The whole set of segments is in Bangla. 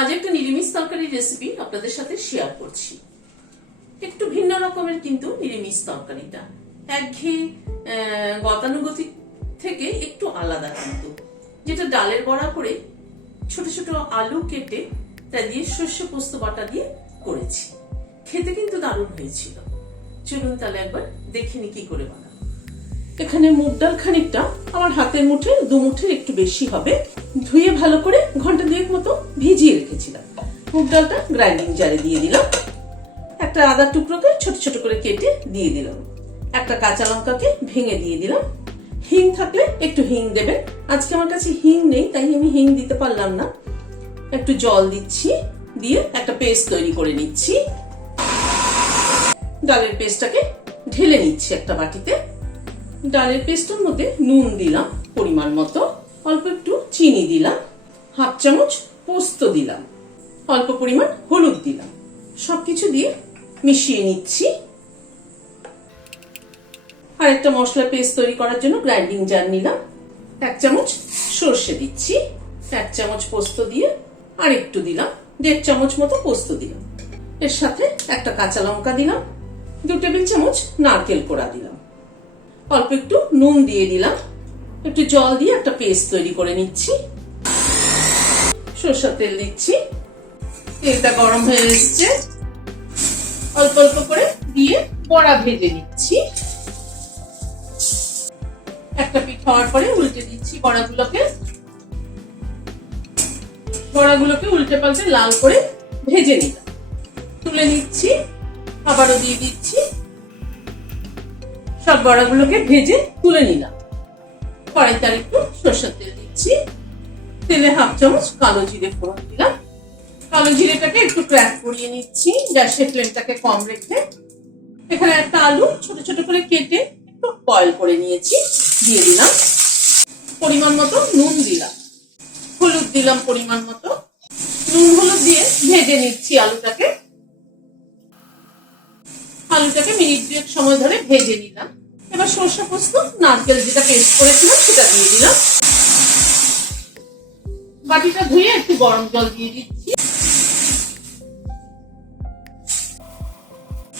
আজ একটা নিরামিষ তরকারি রেসিপি আপনাদের সাথে শেয়ার করছি। একটু ভিন্ন রকমের কিন্তু নিরামিষ তরকারিটা একঘেয়ে গতানুগতিক থেকে একটু আলাদা, কিন্তু যেটা ডালের বড়া করে ছোট ছোট আলু কেটে তা দিয়ে সর্ষে পোস্ত বাটা দিয়ে করেছি। খেতে কিন্তু দারুণ হয়েছিল। চলুন তাহলে একবার দেখে নি কি করে বানাবো। এখানে মুগ ডাল খানিকটা আমার হাতের মুঠে দু মুঠের একটু বেশি হবে, ধুয়ে ভালো করে ঘন্টা দুয়েক মতো ভিজিয়ে রেখেছিলাম। মুগ ডালটা গ্রাইন্ডিং জারে দিয়ে দিলাম। একটা আদার টুকরোকে ছোট ছোট করে কেটে দিয়ে দিলাম। একটা কাঁচা লঙ্কাকে ভেঙে দিয়ে দিলাম। হিং থাকলে একটু হিং দেবেন। আজকে আমার কাছে হিং নেই, তাই আমি হিং দিতে পারলাম না। একটু জল দিচ্ছি, দিয়ে একটা পেস্ট তৈরি করে নিচ্ছি। ডালের পেস্টটাকে ঢেলে নিচ্ছি একটা বাটিতে। ডালের পেস্টের মধ্যে নুন দিলাম পরিমাণ মতো, অল্প একটু চিনি দিলাম, হাফ চামচ পোস্ত দিলাম, অল্প পরিমাণ হলুদ দিলাম। সবকিছু দিয়ে মিশিয়ে নিচ্ছি। আর একটা মশলা পেস্ট তৈরি করার জন্য গ্রাইন্ডিং জার নিলাম। এক চামচ সর্ষে দিচ্ছি, এক চামচ পোস্ত দিয়ে আর একটু দিলাম, 1.5 চামচ মতো পোস্ত দিলাম। এর সাথে একটা কাঁচা লঙ্কা দিলাম, 2 টেবিল চামচ নারকেল কোড়া দিলাম, অল্প একটু নুন দিয়ে দিলাম। একটু জল দিয়ে একটা পেস্ট তৈরি করে নিচ্ছি। সরষের তেল দিচ্ছি। তেলটা গরম হয়ে এসছে, অল্প অল্প করে দিয়ে বড়া ভেজে নিচ্ছি। একটা পিঠ হওয়ার পরে উল্টে দিচ্ছি বড়াগুলোকে উল্টে পাল্টে লাল করে ভেজে নিলাম। তুলে নিচ্ছি, আবারও দিয়ে দিচ্ছি। সব বড়াগুলোকে ভেজে তুলে নিলাম। কড়াইতে আর একটু সরষের তেল দিচ্ছি। তেলে হাফ চামচ কালো জিরে ফোড়ন দিলাম। কালো জিরেটাকে একটু ক্র্যাক করিয়ে নিচ্ছি, গ্যাসের ফ্লেমটাকে কম রেখে। এখানে একটা আলু ছোট ছোট করে কেটে একটু বয়েল করে নিয়েছি, দিয়ে দিলাম। পরিমাণ মতো নুন দিলাম, হলুদ দিলাম পরিমাণ মতো। নুন হলুদ দিয়ে ভেজে নিচ্ছি আলুটাকে। মিনিট 2 সময় ধরে ভেজে নিলাম। এবার সরষে পোস্ত নারকেল যেটা পেস্ট করেছিলাম সেটা দিয়ে দিলাম। বাটিটা ধুয়ে একটু গরম জল দিয়ে দিচ্ছি।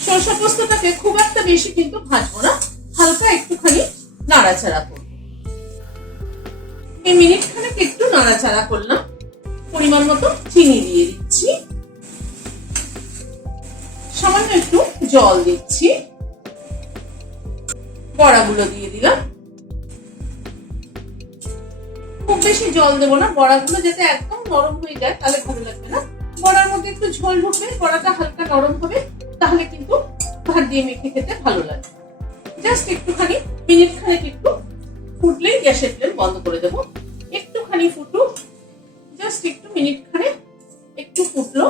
সরষে পোস্তটাকে খুব একটা বেশি কিন্তু ভাজবো না, হালকা একটুখানি নাড়াচাড়া করব। এই মিনিট খানেক একটু নাড়াচাড়া করলাম। পরিমাণ মতো চিনি দিয়ে দিচ্ছি, সামান্য একটু জল দিচ্ছি। বড়াগুলো দিয়ে দিলাম। খুব বেশি জল দেবো না, বড়াগুলো যাতে একদম নরম হয়ে যায়, তাহলে ভালো লাগবে না। বড়ার মধ্যে একটু ঝোল ঢুকবে, বড়াটা হালকা নরম হবে, তাহলে কিন্তু ভাত দিয়ে মেখে খেতে ভালো লাগবে। জাস্ট একটুখানি মিনিট খানেক একটু ফুটলেই গ্যাসের ফ্লেম বন্ধ করে দেবো। একটুখানি ফুটুক, জাস্ট একটু মিনিট খানেক একটু ফুটলো।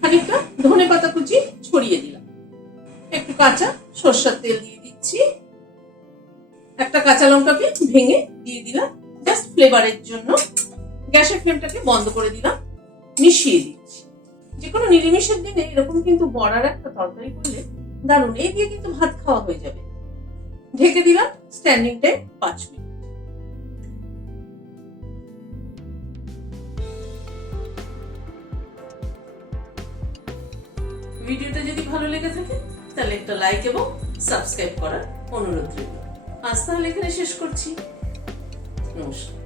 খানিকটা ধনেপাতা কুচি ছড়িয়ে দিলাম। একটু কাঁচা সরষের তেল দিয়ে দিচ্ছি। একটা কাঁচা লঙ্কাকে ভেঙে দিয়ে দিলাম জাস্ট ফ্লেভারের জন্য। গ্যাসের ফ্লেমটাকে বন্ধ করে দিলাম, মিশিয়ে দিচ্ছি। যে কোনো নিরামিষের দিনে এরকম কিন্তু বড়ার একটা তরকারি করলে দারুণ। এই দিয়ে কিন্তু ভাত খাওয়া হয়ে যাবে। ঢেকে দিলাম, স্ট্যান্ডিং টাইম 5 মিনিট। ভিডিওটা যদি ভালো লেগে থাকে তাহলে একটা লাইক এবং সাবস্ক্রাইব করার অনুরোধ রইল। আজ তাহলে এখানে শেষ করছি। নমস্কার।